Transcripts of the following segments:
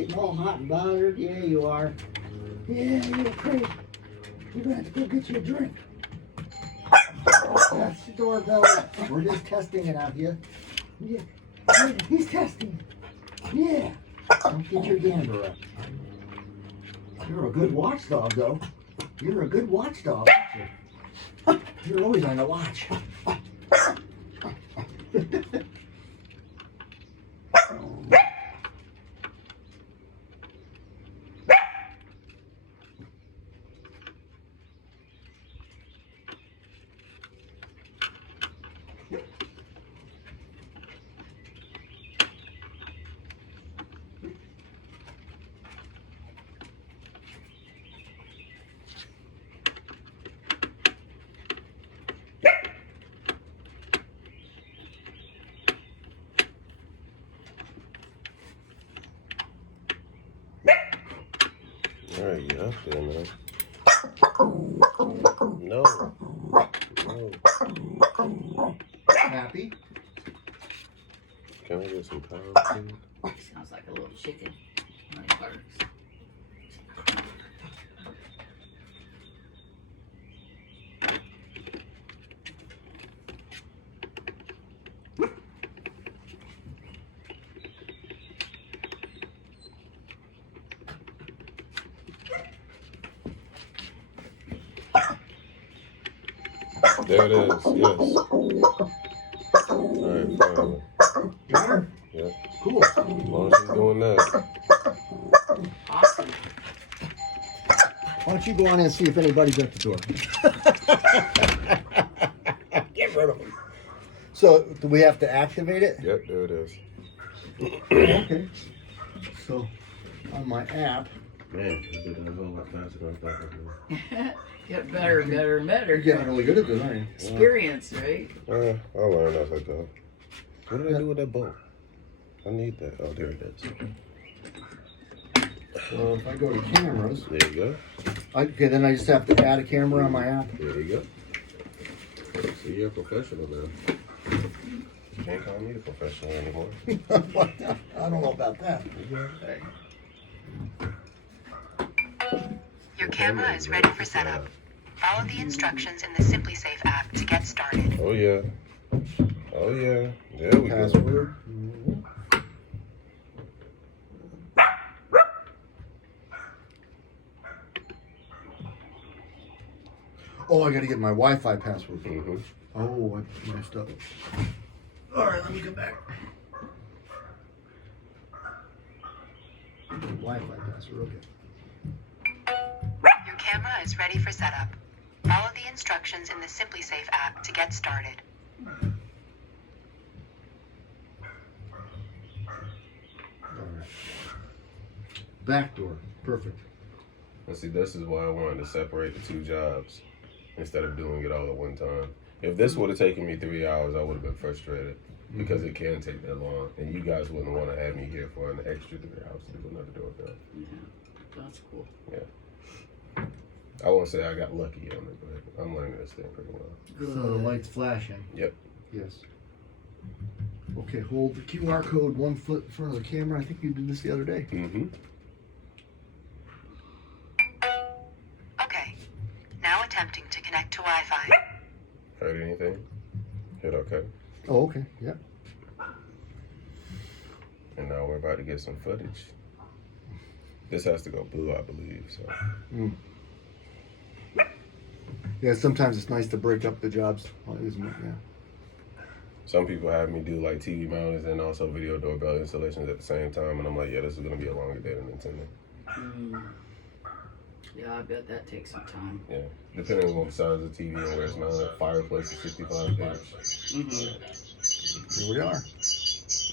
getting all hot and bothered. Yeah, you are. Yeah, you're crazy. You're gonna have to go get you a drink. That's the doorbell. We're just testing it out here. Yeah, he's testing. Yeah. Don't get your gander up. You're a good watchdog, though. You're a good watchdog. You're always on the watch. All right, get up there, man. No. No. Happy? Can I get some power, please? Sounds like a little chicken when he barks. There it is, yes. Alright, finally. Better? Yep. Cool. As long as she's doing that. Awesome. Why don't you go on in and see if anybody's at the door? Get rid of them. So, do we have to activate it? Yep, there it is. Okay. So, on my app. Man, you did that a whole lot faster than I thought I would. Get better and better and better. You're getting really good at this, aren't you? Experience, right? I'll learn as I go. What did I do with that bolt? I need that. Oh, there it is. So, if I go to cameras. There you go. Okay, then I just have to add a camera on my app. There you go. See, you're a professional now. You can't call me a professional anymore. I don't know about that. Your camera is ready for setup. Follow the instructions in the SimpliSafe app to get started. Oh, yeah. Oh, yeah. There we go. Password. Oh, I gotta get my Wi-Fi password. Mm-hmm. Oh, I messed up. All right, let me come back. Wi-Fi password, okay. Your camera is ready for setup. Follow the instructions in the SimpliSafe app to get started. All right. Backdoor, perfect. And see, this is why I wanted to separate the two jobs instead of doing it all at one time. If this would have taken me 3 hours, I would have been frustrated because it can take that long. And you guys wouldn't want to have me here for an extra 3 hours to do another doorbell. Yeah, that's cool. Yeah. I won't say I got lucky on it, but I'm learning this thing pretty well. So the light's flashing. Yep. Yes. Okay, hold the QR code 1 foot in front of the camera. I think you did this the other day. Mm-hmm. Okay. Now attempting to connect to Wi-Fi. Heard anything? Hit okay. Oh, okay. Yeah. And now we're about to get some footage. This has to go blue, I believe, so. Mm. Yeah, sometimes it's nice to break up the jobs, isn't it? Yeah. Some people have me do like TV mounters and also video doorbell installations at the same time, and I'm like, yeah, this is gonna be a longer day than intended. Yeah, I bet that takes some time. Yeah, depending on the size of the TV and where it's mounted. Fireplace is 65 inch. Mm-hmm. Here we are.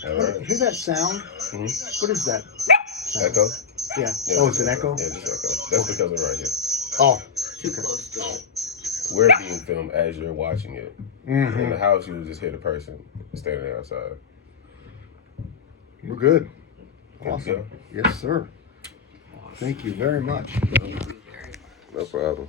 All right. Hear that sound? Mm-hmm. What is that? Sound? Echo? Yeah. Yeah, Oh, it's an echo? Yeah, just echo. That's because of right here. Oh. Too close to it. We're being filmed as you're watching it. Mm-hmm. In the house, you would just hear the person standing outside. We're good. Good to Awesome. go. Yes, sir. Thank you very much. Thank you very much. No problem.